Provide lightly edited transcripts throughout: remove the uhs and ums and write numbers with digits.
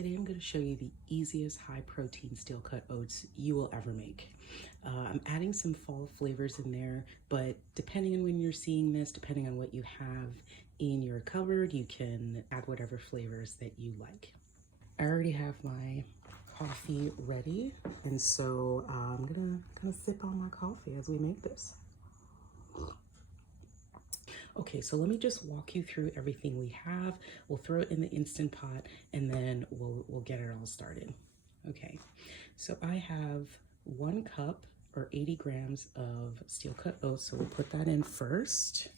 Today I'm going to show you the easiest high protein steel cut oats you will ever make. I'm adding some fall flavors in there, but depending on when you're seeing this, depending on what you have in your cupboard, you can add whatever flavors that you like. I already have my coffee ready, and so I'm gonna kind of sip on my coffee as we make this. Okay, so let me just walk you through everything we have. We'll throw it in the Instant Pot and then we'll get it all started. Okay, so I have 1 cup or 80 grams of steel cut oats, so we'll put that in first.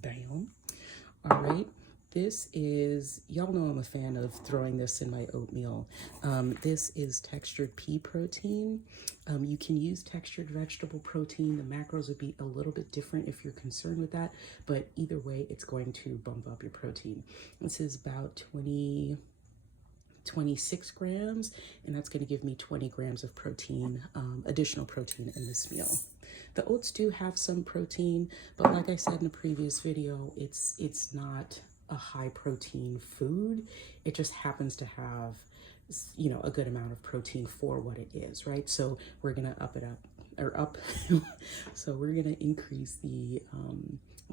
Bam. All right, this is, y'all know I'm a fan of throwing this in my oatmeal. This is textured pea protein. You can use textured vegetable protein. The macros would be a little bit different if you're concerned with that, but either way, it's going to bump up your protein. This is about 26 grams, and that's going to give me 20 grams of protein, additional protein in this meal. The oats do have some protein, but like I said in a previous video, it's not a high protein food. It just happens to have, you know, a good amount of protein for what it is, right? So we're gonna so we're gonna increase the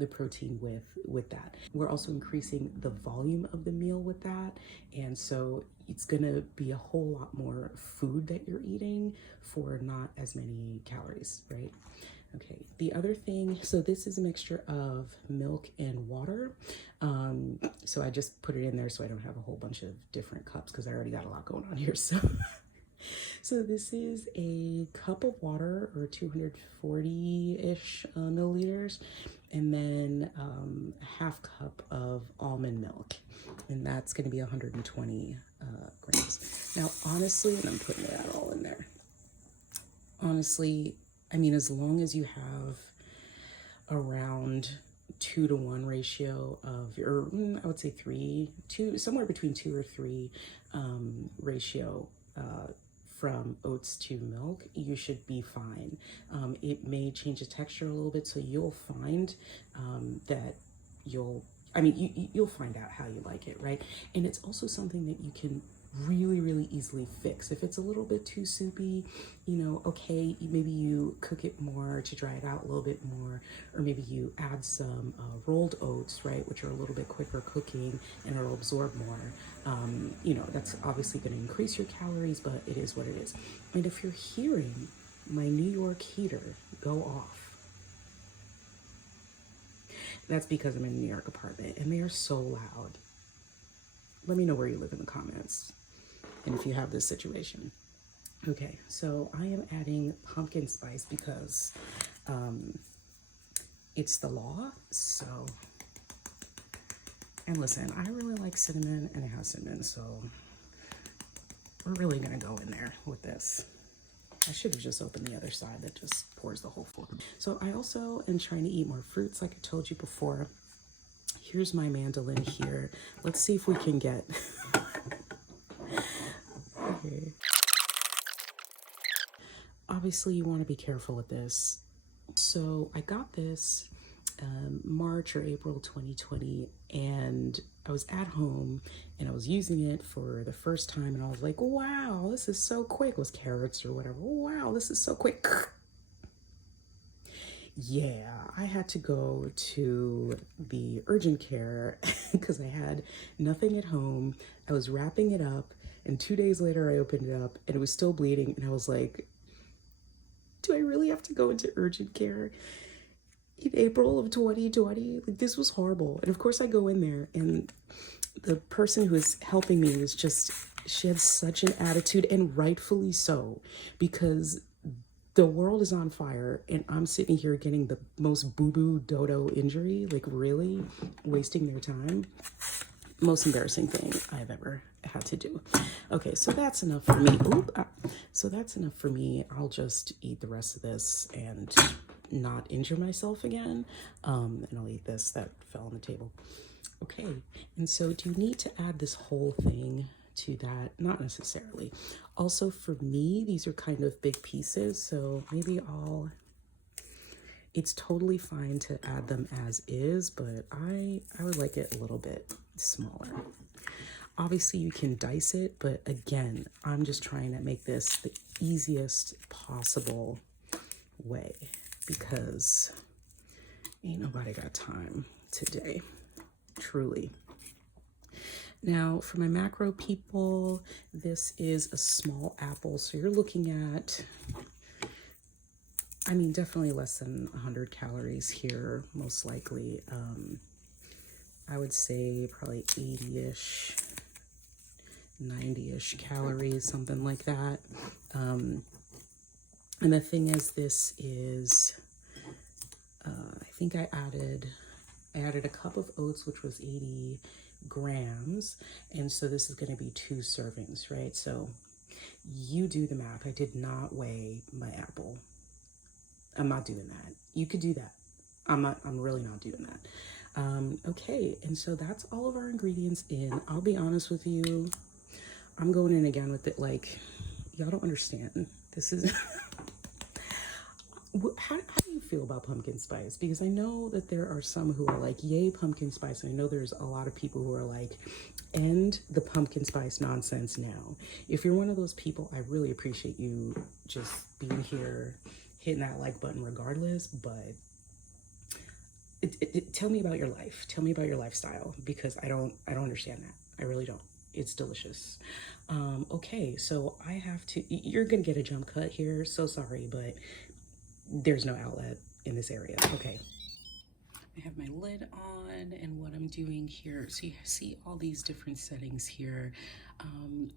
protein with that. We're also increasing the volume of the meal with that, and so it's gonna be a whole lot more food that you're eating for not as many calories, right? Okay, the other thing, so this is a mixture of milk and water. So I just put it in there so I don't have a whole bunch of different cups because I already got a lot going on here. So this is a cup of water, or 240-ish milliliters, and then a half cup of almond milk, and that's going to be 120 grams. Now, honestly, and I'm putting that all in there, honestly, I mean, as long as you have around 2-to-1 ratio of, or I would say 2, somewhere between 2 or 3 ratio from oats to milk, you should be fine. It may change the texture a little bit, so you'll find that you'll find out how you like it, right? And it's also something that you can really easily fix. If it's a little bit too soupy, you know, okay, maybe you cook it more to dry it out a little bit more, or maybe you add some rolled oats, right, which are a little bit quicker cooking and it'll absorb more. You know, that's obviously going to increase your calories, but it is what it is. And if you're hearing my New York heater go off, that's because I'm in a New York apartment and they are so loud. Let me know where you live in the comments and if you have this situation. Okay, so I am adding pumpkin spice because it's the law. So, and listen, I really like cinnamon and it has cinnamon, so we're really gonna go in there with this. I should have just opened the other side that just pours the whole form. So I also am trying to eat more fruits, like I told you before. Here's my mandolin here. Let's see if we can get... Okay. Obviously, you want to be careful with this. So I got this March or April 2020, and I was at home and I was using it for the first time, and I was like, wow, this is so quick. It was carrots or whatever. Wow, this is so quick. Yeah, I had to go to the urgent care because I had nothing at home. I was wrapping it up, and 2 days later I opened it up and it was still bleeding, and I was like, do I really have to go into urgent care in April of 2020? Like, this was horrible. And of course I go in there, and the person who was helping me was just, she had such an attitude, and rightfully so, because the world is on fire and I'm sitting here getting the most boo-boo dodo injury, like really wasting their time. Most embarrassing thing I've ever had to do. Okay, so that's enough for me. So that's enough for me. I'll just eat the rest of this and not injure myself again. And I'll eat this that fell on the table. Okay, and so do you need to add this whole thing to that? Not necessarily. Also, for me, these are kind of big pieces, so maybe it's totally fine to add them as is, but I would like it a little bit smaller. Obviously you can dice it, but again, I'm just trying to make this the easiest possible way because ain't nobody got time today, truly. Now for my macro people, this is a small apple. So you're looking at, I mean, definitely less than 100 calories here, most likely. I would say probably 80-ish, 90-ish calories, something like that. And the thing is, this is, I think I added a cup of oats, which was 80 grams. And so this is going to be 2 servings, right? So you do the math. I did not weigh my apple. I'm not doing that. You could do that. I'm really not doing that. Okay, and so that's all of our ingredients in. I'll be honest with you, I'm going in again with it like, y'all don't understand. This is, how do you feel about pumpkin spice? Because I know that there are some who are like, yay, pumpkin spice. And I know there's a lot of people who are like, end the pumpkin spice nonsense now. If you're one of those people, I really appreciate you just being here, hitting that like button regardless, but tell me about your life. Tell me about your lifestyle, because I don't understand that. I really don't. It's delicious. Okay, so I have to, you're gonna get a jump cut here. So sorry, but there's no outlet in this area. Okay. I have my lid on, and what I'm doing here, so you see all these different settings here.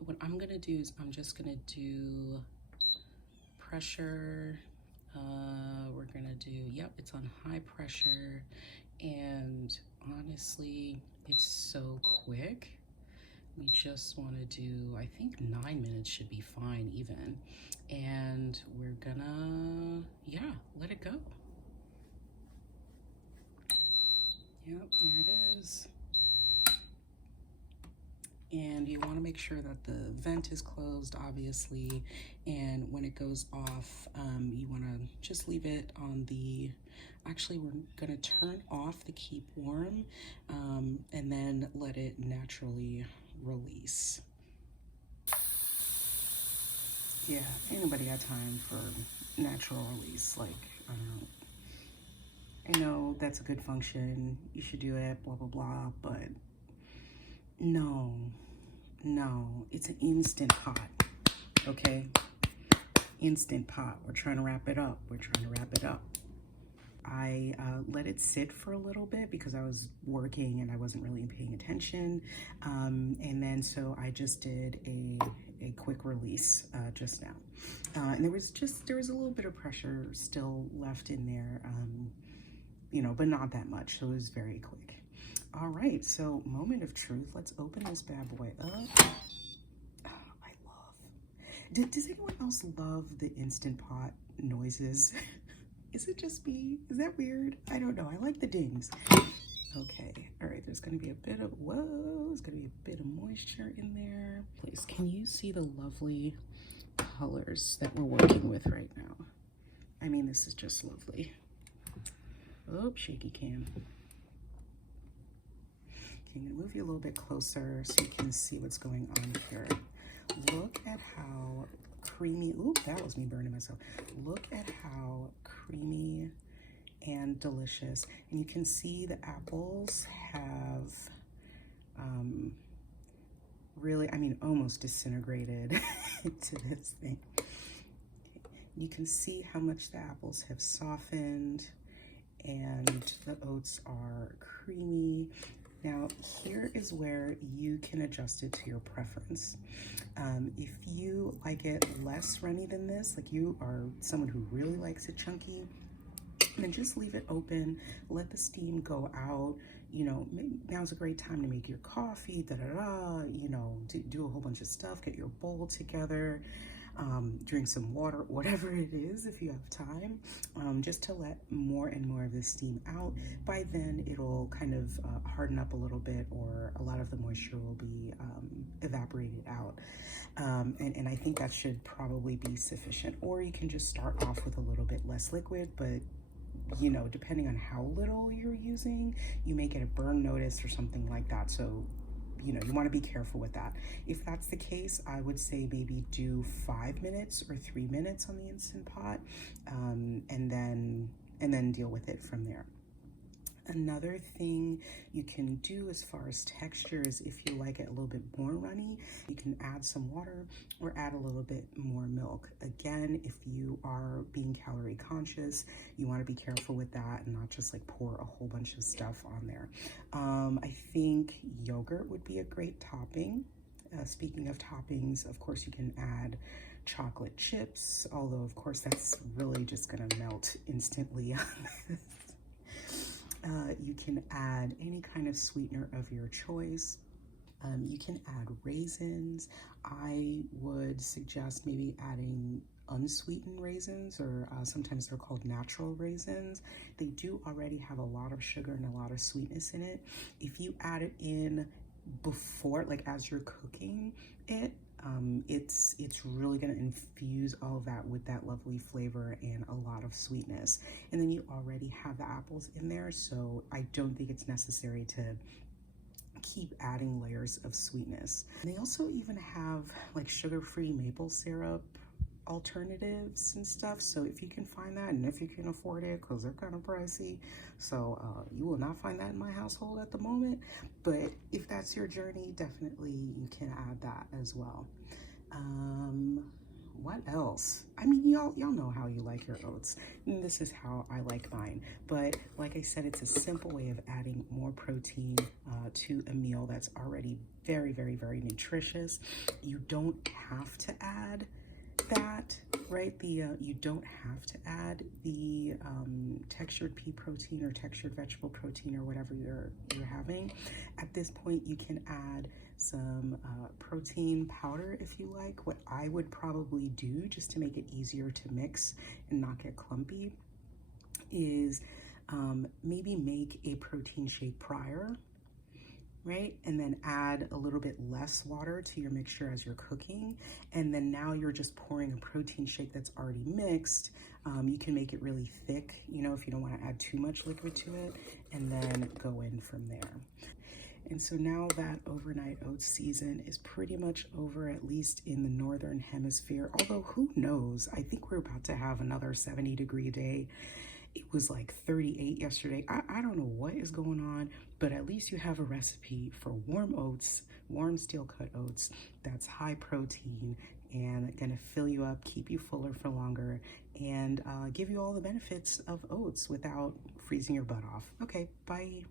What I'm gonna do is I'm just gonna do pressure. We're gonna do, yep, it's on high pressure, and honestly, it's so quick. We just want to do, I think 9 minutes should be fine even. And we're gonna, yeah, let it go. Yep, there it is. And you want to make sure that the vent is closed, obviously. And when it goes off, you want to just leave it on the, actually we're going to turn off the keep warm, and then let it naturally release. Yeah, ain't nobody got time for natural release. Like, I don't know. I know that's a good function. You should do it, blah, blah, blah, but no, it's an instant pot, okay? Instant pot. We're trying to wrap it up. I let it sit for a little bit because I was working and I wasn't really paying attention. And then so I just did a quick release just now. And there was a little bit of pressure still left in there, you know, but not that much. So it was very quick. All right, so moment of truth. Let's open this bad boy up. Does anyone else love the Instant Pot noises? Is it just me? Is that weird? I don't know. I like the dings. Okay. All right. There's going to be a bit of, whoa, there's going to be a bit of moisture in there. Please, can you see the lovely colors that we're working with right now? I mean, this is just lovely. Oh, shaky cam. Okay, I'm going to move you a little bit closer so you can see what's going on here. Look at how creamy, oop, that was me burning myself. Look at how creamy and delicious. And you can see the apples have really, I mean, almost disintegrated into this thing. You can see how much the apples have softened and the oats are creamy. Now, here is where you can adjust it to your preference. If you like it less runny than this, like you are someone who really likes it chunky, then just leave it open, let the steam go out. You know, now's a great time to make your coffee, you know, do a whole bunch of stuff, get your bowl together, drink some water, whatever it is, if you have time, just to let more and more of the steam out. By then it'll kind of harden up a little bit, or a lot of the moisture will be evaporated out. And I think that should probably be sufficient. Or you can just start off with a little bit less liquid, but you know, depending on how little you're using, you may get a burn notice or something like that. So you know, you want to be careful with that. If that's the case, I would say maybe do 5 minutes or 3 minutes on the Instant Pot, and then deal with it from there. Another thing you can do as far as texture is, if you like it a little bit more runny, you can add some water or add a little bit more milk. Again, if you are being calorie conscious, you want to be careful with that and not just like pour a whole bunch of stuff on there. I think yogurt would be a great topping. Speaking of toppings, of course, you can add chocolate chips, although of course that's really just gonna melt instantly on this. You can add any kind of sweetener of your choice. You can add raisins. I would suggest maybe adding unsweetened raisins, or sometimes they're called natural raisins. They do already have a lot of sugar and a lot of sweetness in it. If you add it in before, like as you're cooking it, it's really going to infuse all of that with that lovely flavor and a lot of sweetness. And then you already have the apples in there, so I don't think it's necessary to keep adding layers of sweetness. And they also even have like sugar-free maple syrup alternatives and stuff, so if you can find that, and if you can afford it, because they're kind of pricey, so you will not find that in my household at the moment, but if that's your journey, definitely you can add that as well. What else? I mean, y'all know how you like your oats, and this is how I like mine. But like I said, it's a simple way of adding more protein to a meal that's already very, very, very nutritious. You don't have to add that, right? You don't have to add the textured pea protein or textured vegetable protein or whatever you're having. At this point, you can add some protein powder if you like. What I would probably do, just to make it easier to mix and not get clumpy, is maybe make a protein shake prior, right? And then add a little bit less water to your mixture as you're cooking. And then now you're just pouring a protein shake that's already mixed. You can make it really thick, you know, if you don't want to add too much liquid to it, and then go in from there. And so now that overnight oats season is pretty much over, at least in the northern hemisphere, although who knows, I think we're about to have another 70-degree day. It was like 38 yesterday. I don't know what is going on, but at least you have a recipe for warm oats, warm steel cut oats that's high protein and gonna fill you up, keep you fuller for longer, and give you all the benefits of oats without freezing your butt off. Okay, bye.